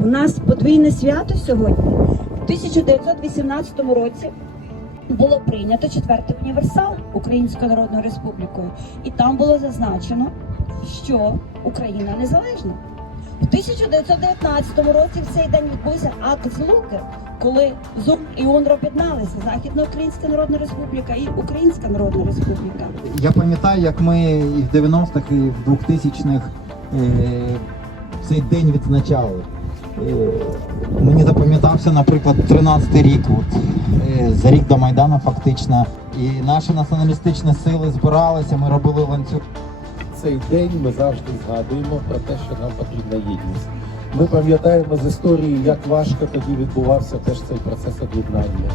У нас подвійне свято сьогодні. У 1918 році було прийнято четвертий універсал Українською Народною Республікою, і там було зазначено, що Україна незалежна. В 1919 році в цей день відбувся акт злуки, коли ЗУМ і УНР об'єдналися Західноукраїнська Народна Республіка і Українська Народна Республіка. Я пам'ятаю, як ми і в 90-х, і в 2000-х е, цей день відзначали. Е, мені запам'ятався, наприклад, 13-й рік, от, е, за рік до Майдану фактично. І наші націоналістичні сили збиралися, ми робили ланцюг. цей день ми завжди згадуємо про те, що нам потрібна єдність. Ми пам'ятаємо з історії, як важко тоді відбувався теж цей процес об'єднання.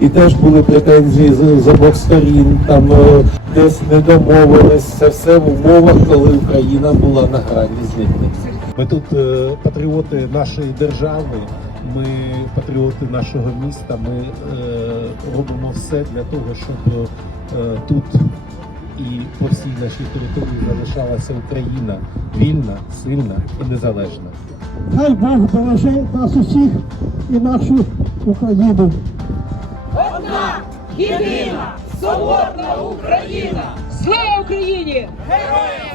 І теж були претензії з, з обох сторін, там е, десь не домовились. Це все в умовах, коли Україна була на грані зникнення. Ми тут е, патріоти нашої держави, ми патріоти нашого міста. Ми е, робимо все для того, щоб е, тут і по всій нашій території залишалася Україна вільна, сильна і незалежна. Хай Бог береже нас усіх і нашу Україну. Одна Єдина, свободна Україна! Слава Україні! Героям